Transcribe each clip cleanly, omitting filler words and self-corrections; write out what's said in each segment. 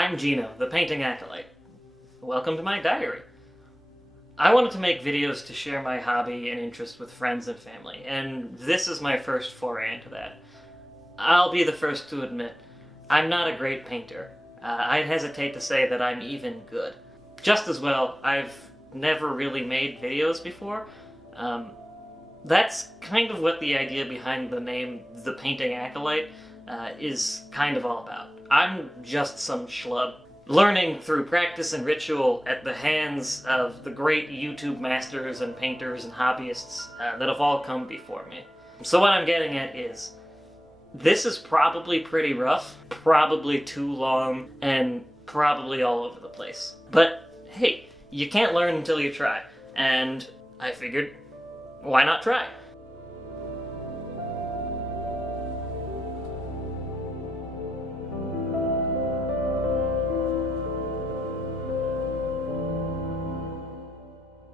I'm Gino, the painting acolyte. Welcome to my diary. I wanted to make videos to share my hobby and interest with friends and family, and this is my first foray into that. I'll be the first to admit, I'm not a great painter. I'd hesitate to say that I'm even good. Just as well, I've never really made videos before. That's kind of what the idea behind the name The Painting Acolyte is kind of all about. I'm just some schlub, learning through practice and ritual at the hands of the great YouTube masters and painters and hobbyists that have all come before me. So what I'm getting at is, this is probably pretty rough, probably too long, and probably all over the place. But hey, you can't learn until you try, and I figured, why not try?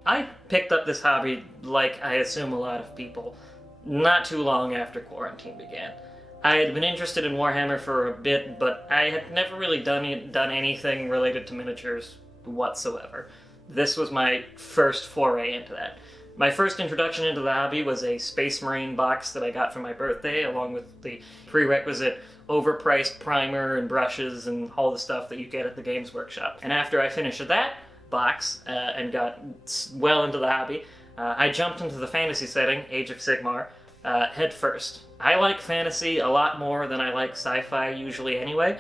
I picked up this hobby, like I assume a lot of people, not too long after quarantine began. I had been interested in Warhammer for a bit, but I had never really done anything related to miniatures whatsoever. This was my first foray into that. My first introduction into the hobby was a Space Marine box that I got for my birthday, along with the prerequisite overpriced primer and brushes and all the stuff that you get at the Games Workshop. And after I finished that box and got well into the hobby, I jumped into the fantasy setting, Age of Sigmar, head first. I like fantasy a lot more than I like sci-fi usually anyway.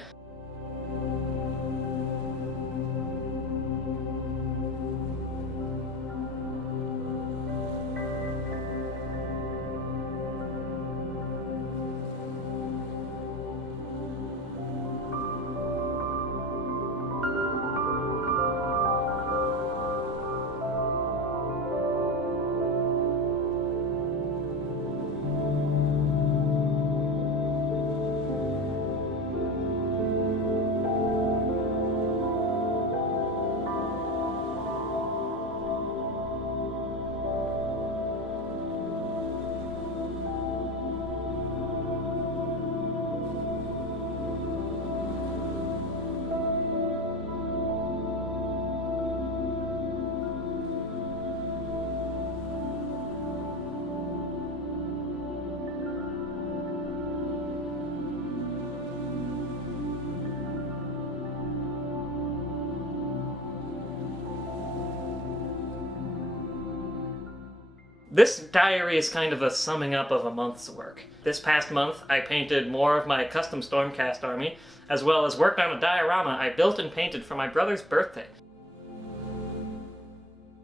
This diary is kind of a summing up of a month's work. This past month, I painted more of my custom Stormcast army, as well as worked on a diorama I built and painted for my brother's birthday.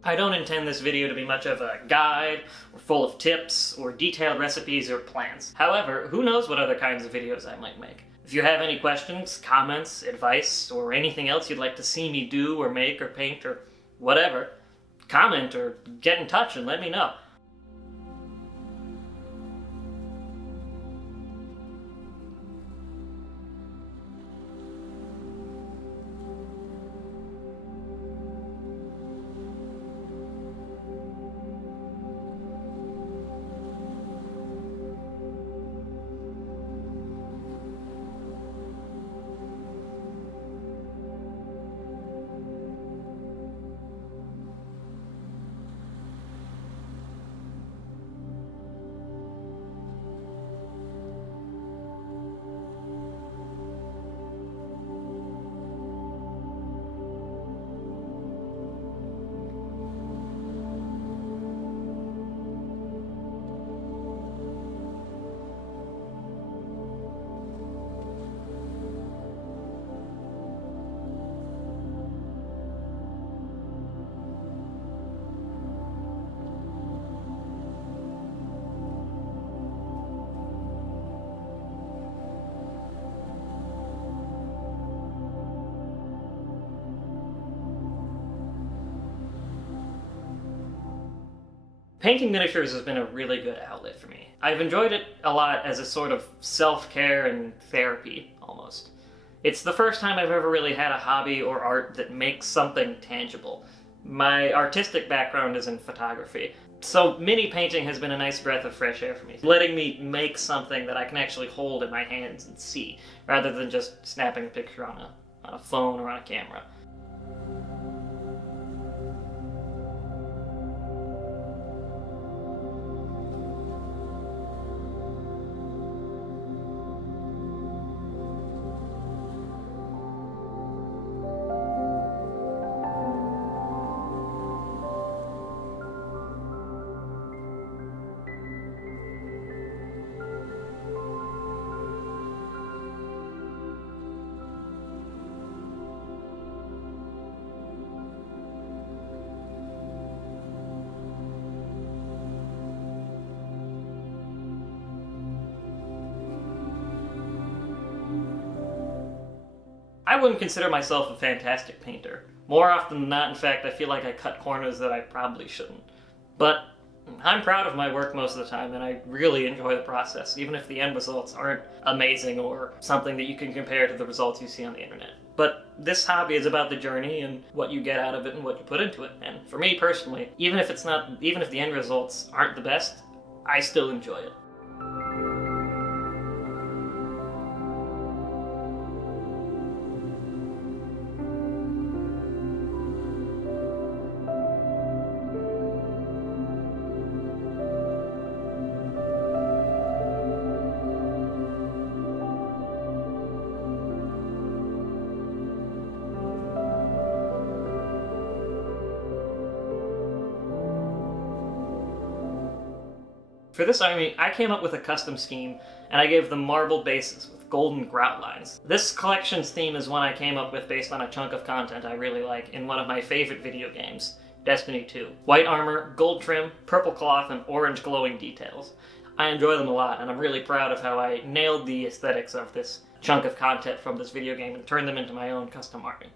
I don't intend this video to be much of a guide, or full of tips, or detailed recipes or plans. However, who knows what other kinds of videos I might make. If you have any questions, comments, advice, or anything else you'd like to see me do or make or paint or whatever, comment or get in touch and let me know. Painting miniatures has been a really good outlet for me. I've enjoyed it a lot as a sort of self-care and therapy, almost. It's the first time I've ever really had a hobby or art that makes something tangible. My artistic background is in photography, so mini painting has been a nice breath of fresh air for me, letting me make something that I can actually hold in my hands and see, rather than just snapping a picture on a on a phone or on a camera. I wouldn't consider myself a fantastic painter. More often than not, in fact, I feel like I cut corners that I probably shouldn't. But I'm proud of my work most of the time, and I really enjoy the process, even if the end results aren't amazing or something that you can compare to the results you see on the internet. But this hobby is about the journey and what you get out of it and what you put into it. And for me personally, even if the end results aren't the best, I still enjoy it. For this army, I came up with a custom scheme, and I gave them marble bases with golden grout lines. This collection's theme is one I came up with based on a chunk of content I really like in one of my favorite video games, Destiny 2. White armor, gold trim, purple cloth, and orange glowing details. I enjoy them a lot, and I'm really proud of how I nailed the aesthetics of this chunk of content from this video game and turned them into my own custom army.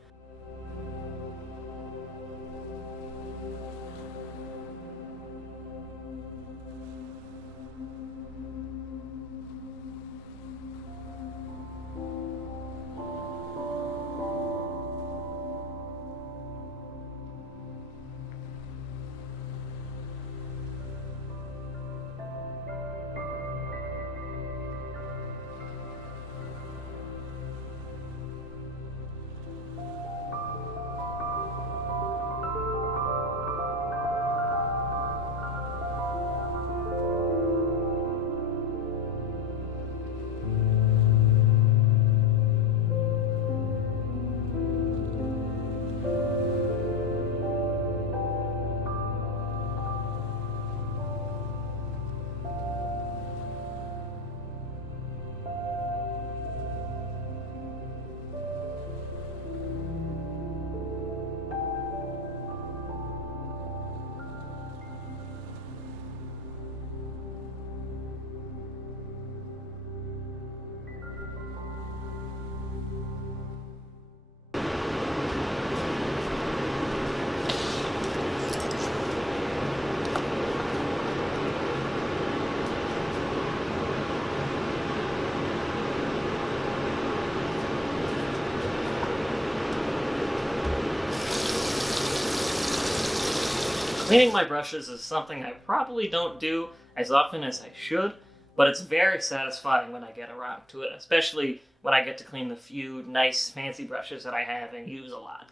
Cleaning my brushes is something I probably don't do as often as I should, but it's very satisfying when I get around to it, especially when I get to clean the few nice fancy brushes that I have and use a lot.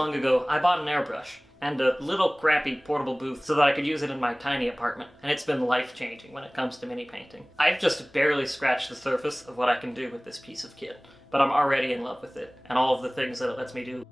long ago, I bought an airbrush and a little crappy portable booth so that I could use it in my tiny apartment, and it's been life-changing when it comes to mini painting. I've just barely scratched the surface of what I can do with this piece of kit, but I'm already in love with it, and all of the things that it lets me do.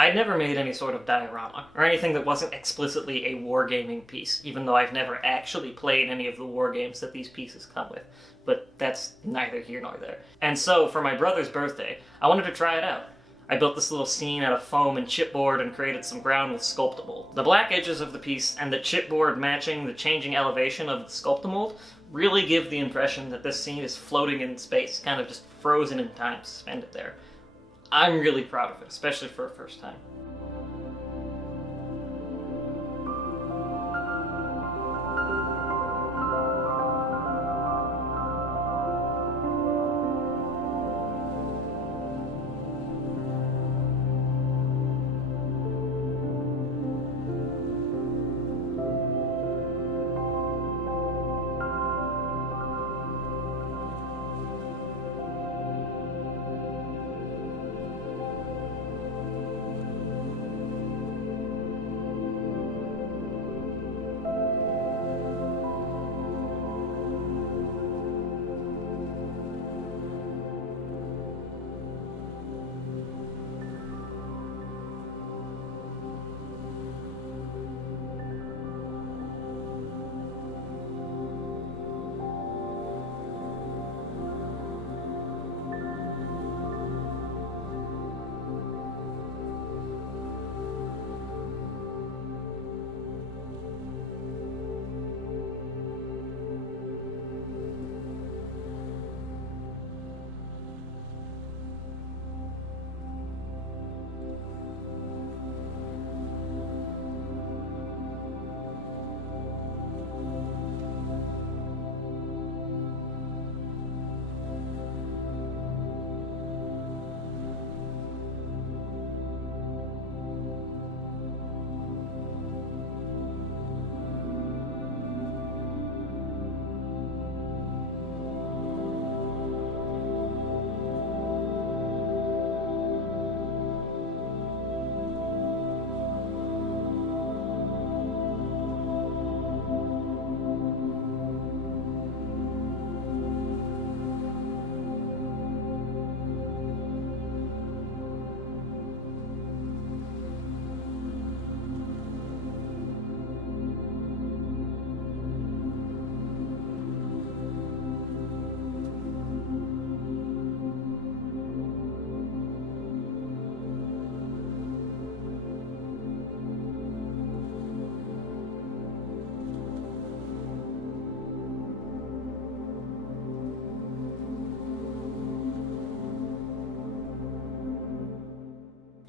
I'd never made any sort of diorama, or anything that wasn't explicitly a wargaming piece, even though I've never actually played any of the war games that these pieces come with. But that's neither here nor there. And so, for my brother's birthday, I wanted to try it out. I built this little scene out of foam and chipboard and created some ground with Sculptamold. The black edges of the piece and the chipboard matching the changing elevation of the Sculptamold really give the impression that this scene is floating in space, kind of just frozen in time, suspended there. I'm really proud of it, especially for a first time.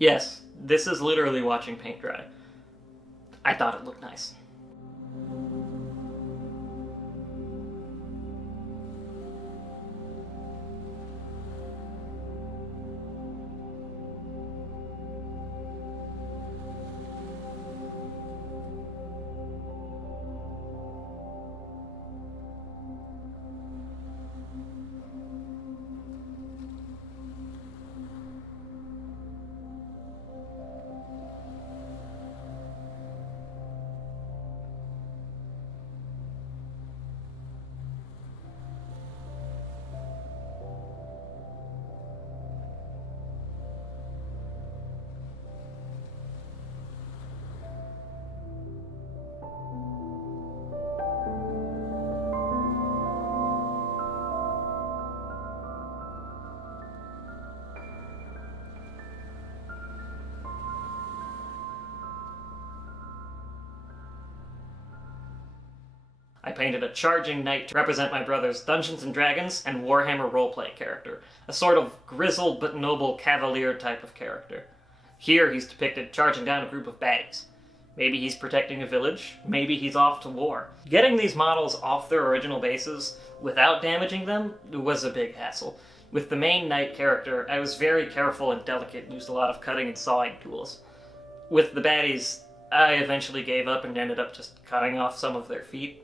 Yes, this is literally watching paint dry. I thought it looked nice. I painted a charging knight to represent my brother's Dungeons & Dragons and Warhammer roleplay character, a sort of grizzled but noble cavalier type of character. Here he's depicted charging down a group of baddies. Maybe he's protecting a village, maybe he's off to war. Getting these models off their original bases without damaging them was a big hassle. With the main knight character, I was very careful and delicate and used a lot of cutting and sawing tools. With the baddies, I eventually gave up and ended up just cutting off some of their feet.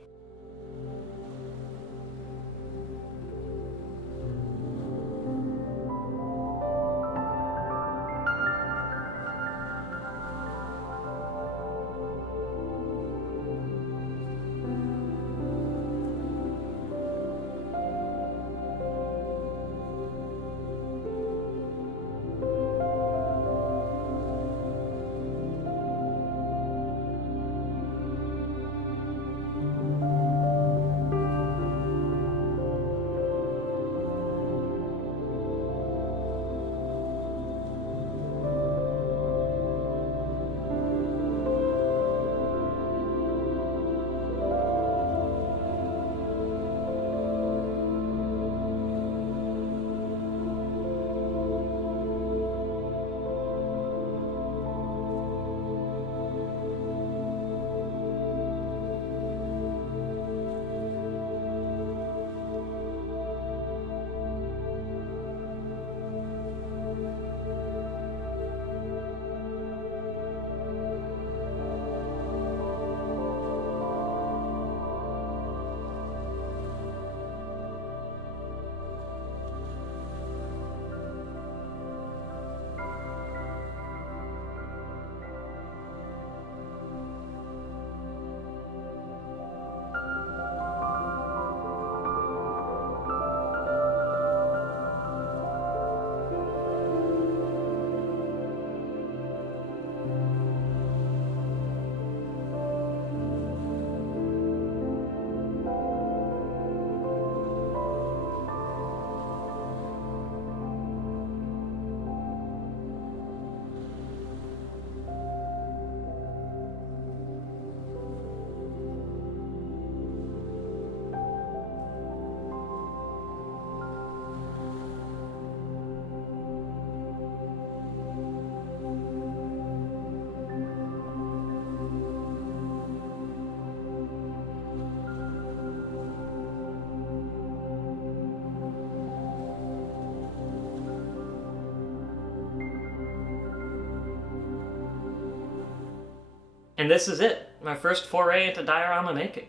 And this is it, my first foray into diorama making.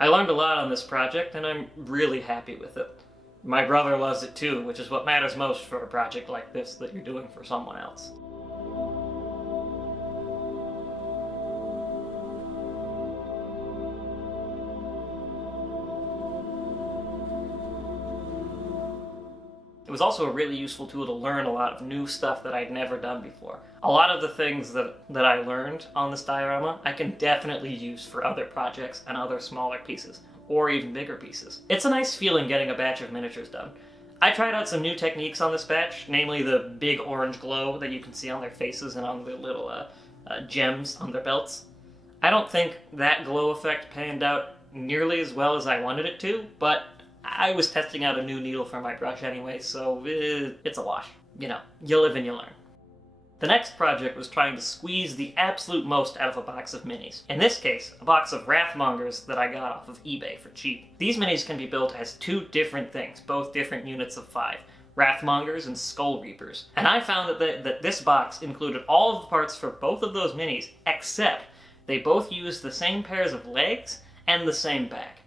I learned a lot on this project, and I'm really happy with it. My brother loves it too, which is what matters most for a project like this that you're doing for someone else. It was also a really useful tool to learn a lot of new stuff that I'd never done before. A lot of the things that I learned on this diorama, I can definitely use for other projects and other smaller pieces, or even bigger pieces. It's a nice feeling getting a batch of miniatures done. I tried out some new techniques on this batch, namely the big orange glow that you can see on their faces and on the little gems on their belts. I don't think that glow effect panned out nearly as well as I wanted it to, but I was testing out a new needle for my brush anyway, so it's a wash. You know, you live and you learn. The next project was trying to squeeze the absolute most out of a box of minis. In this case, a box of Wrathmongers that I got off of eBay for cheap. These minis can be built as two different things, both different units of 5. Wrathmongers and Skull Reapers. And I found that this box included all of the parts for both of those minis, except they both used the same pairs of legs and the same back.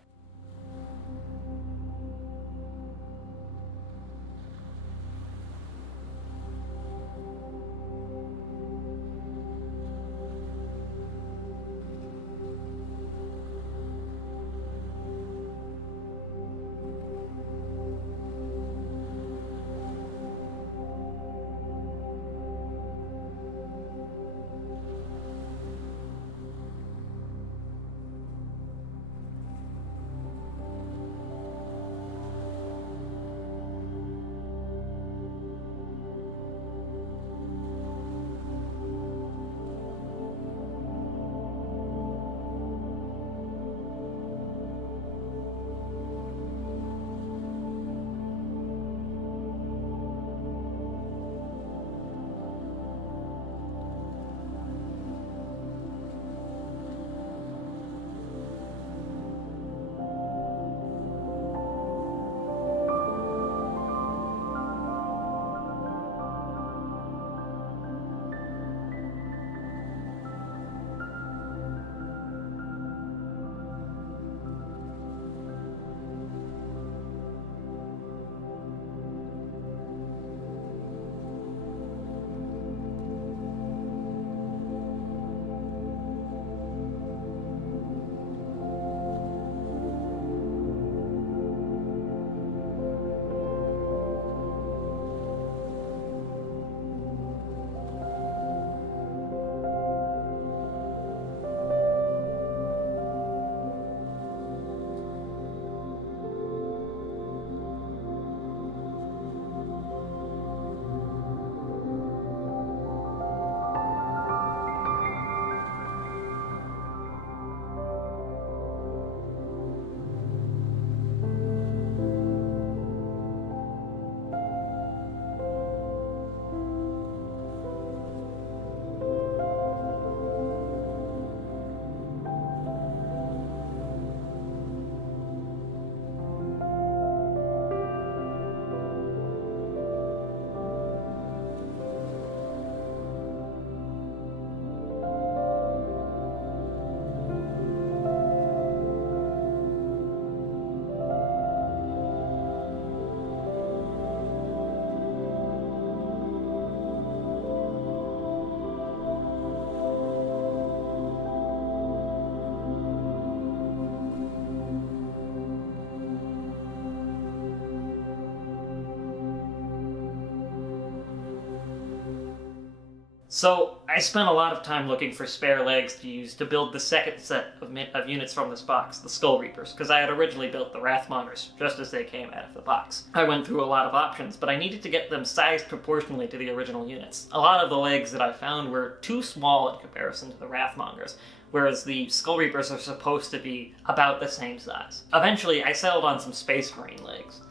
So I spent a lot of time looking for spare legs to use to build the second set of units from this box, the Skull Reapers, because I had originally built the Wrathmongers just as they came out of the box. I went through a lot of options, but I needed to get them sized proportionally to the original units. A lot of the legs that I found were too small in comparison to the Wrathmongers, whereas the Skull Reapers are supposed to be about the same size. Eventually, I settled on some Space Marine legs.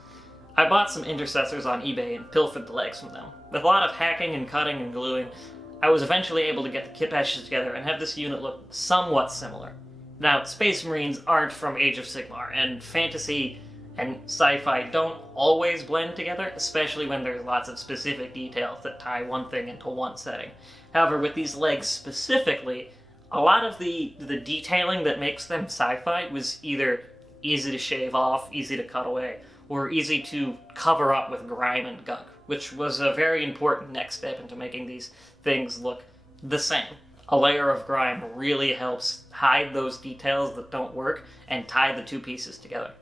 I bought some intercessors on eBay and pilfered the legs from them. With a lot of hacking and cutting and gluing, I was eventually able to get the kit patches together and have this unit look somewhat similar. Now, Space Marines aren't from Age of Sigmar, and fantasy and sci-fi don't always blend together, especially when there's lots of specific details that tie one thing into one setting. However, with these legs specifically, a lot of the detailing that makes them sci-fi was either easy to shave off, easy to cut away, or easy to cover up with grime and gunk, which was a very important next step into making these things look the same. A layer of grime really helps hide those details that don't work and tie the two pieces together.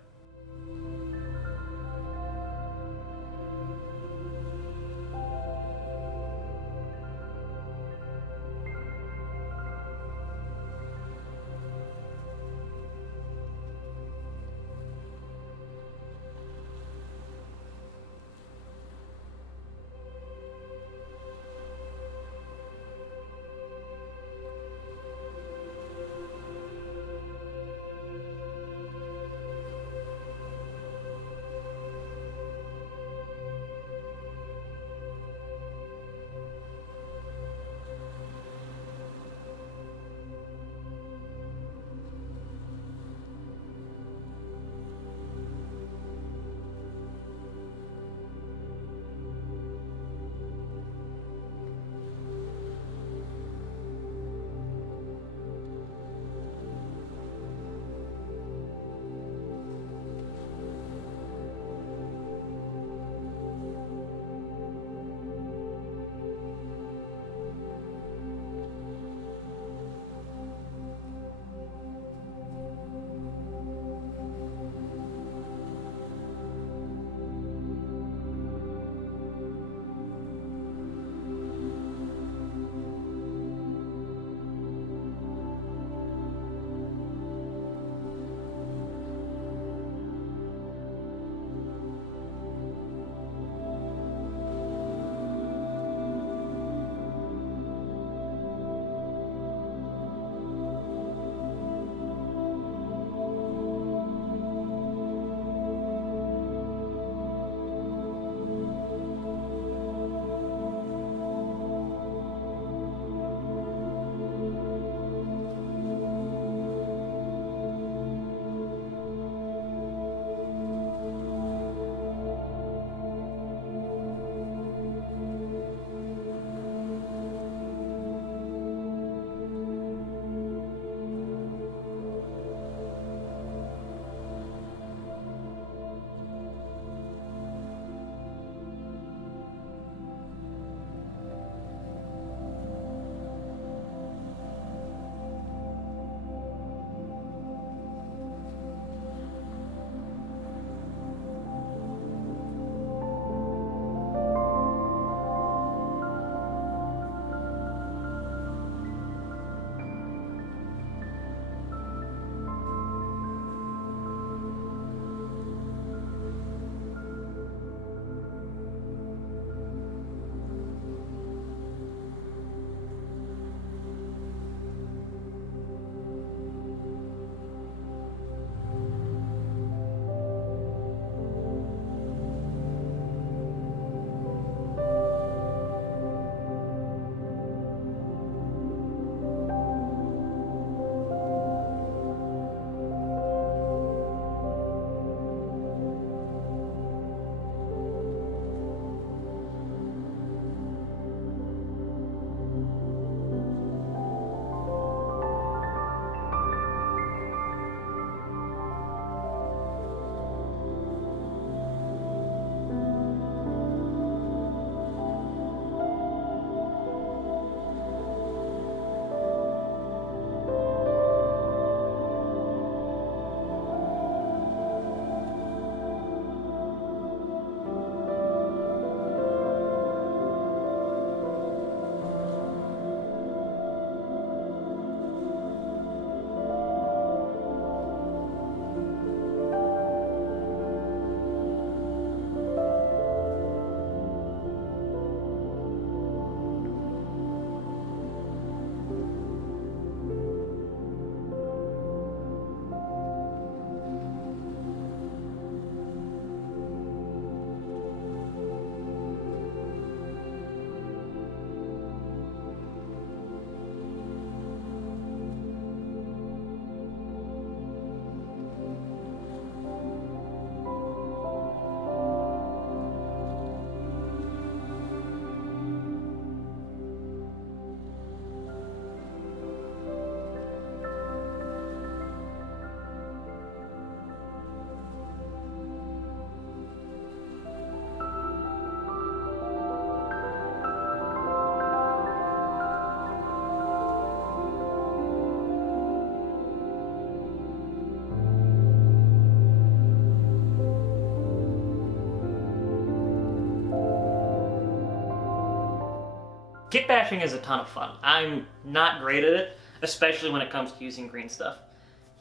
Kit bashing is a ton of fun. I'm not great at it, especially when it comes to using green stuff.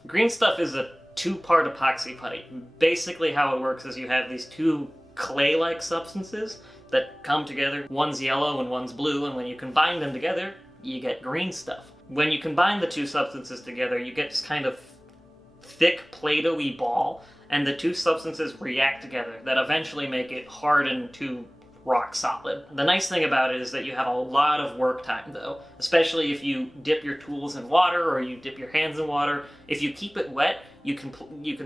Green stuff is a two-part epoxy putty. Basically how it works is you have these two clay-like substances that come together. One's yellow and one's blue, and when you combine them together, you get green stuff. When you combine the two substances together, you get this kind of thick Play-Doh-y ball, and the two substances react together that eventually make it harden to rock solid. The nice thing about it is that you have a lot of work time though, especially if you dip your tools in water or you dip your hands in water. If you keep it wet, you can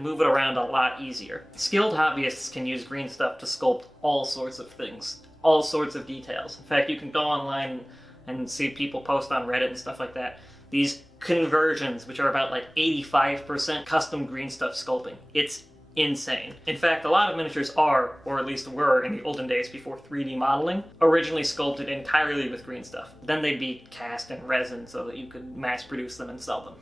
move it around a lot easier. Skilled hobbyists can use green stuff to sculpt all sorts of things, all sorts of details. In fact, you can go online and see people post on Reddit and stuff like that. These conversions, which are about like 85% custom green stuff sculpting. It's insane. In fact, a lot of miniatures are, or at least were in the olden days before 3D modeling, originally sculpted entirely with green stuff. Then they'd be cast in resin so that you could mass produce them and sell them.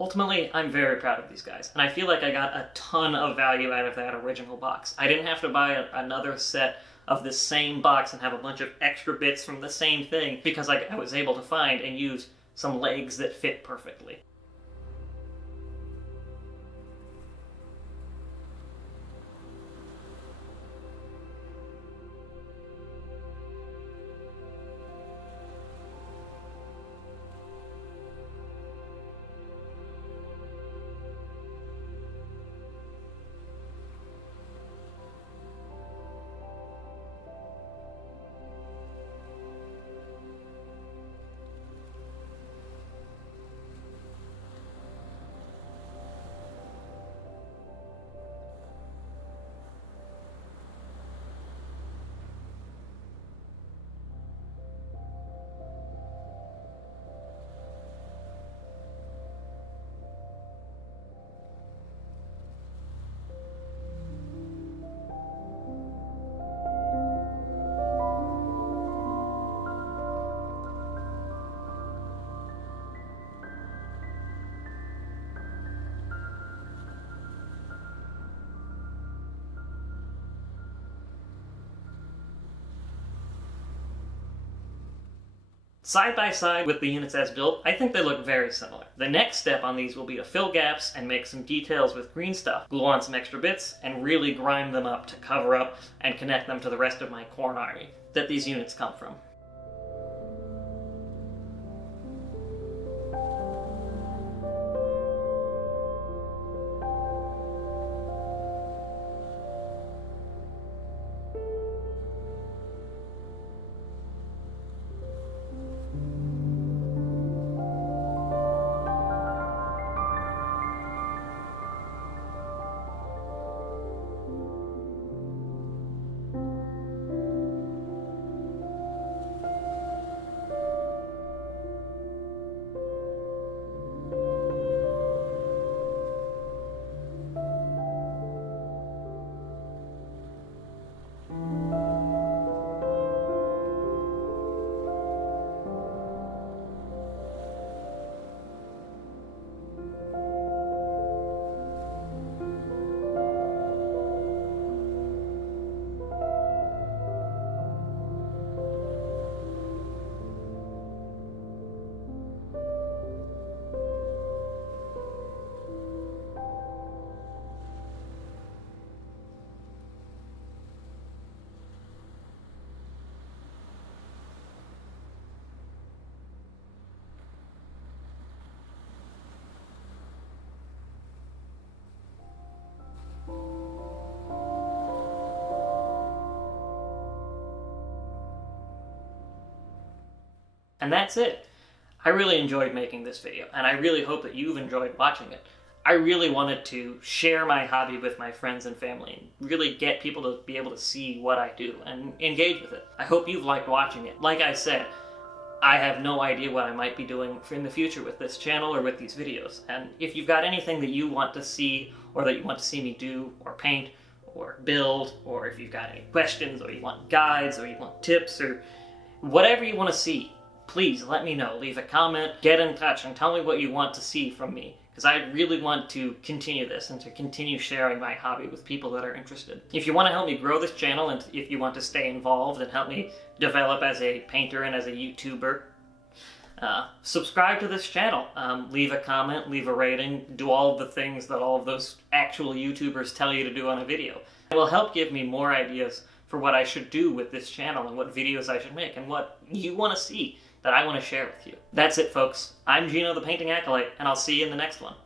Ultimately, I'm very proud of these guys, and I feel like I got a ton of value out of that original box. I didn't have to buy another set of the same box and have a bunch of extra bits from the same thing because I was able to find and use some legs that fit perfectly. Side by side with the units as built, I think they look very similar. The next step on these will be to fill gaps and make some details with green stuff, glue on some extra bits, and really grind them up to cover up and connect them to the rest of my corn army that these units come from. And that's it. I really enjoyed making this video, and I really hope that you've enjoyed watching it. I really wanted to share my hobby with my friends and family, and really get people to be able to see what I do and engage with it. I hope you've liked watching it. Like I said, I have no idea what I might be doing in the future with this channel or with these videos. And if you've got anything that you want to see, or that you want to see me do, or paint, or build, or if you've got any questions, or you want guides, or you want tips, or whatever you want to see, please let me know. Leave a comment, get in touch, and tell me what you want to see from me. Because I really want to continue this and to continue sharing my hobby with people that are interested. If you want to help me grow this channel, and if you want to stay involved and help me develop as a painter and as a YouTuber, subscribe to this channel. Leave a comment, leave a rating, do all of the things that all of those actual YouTubers tell you to do on a video. It will help give me more ideas for what I should do with this channel and what videos I should make and what you want to see that I want to share with you. That's it, folks. I'm Gino the Painting Acolyte, and I'll see you in the next one.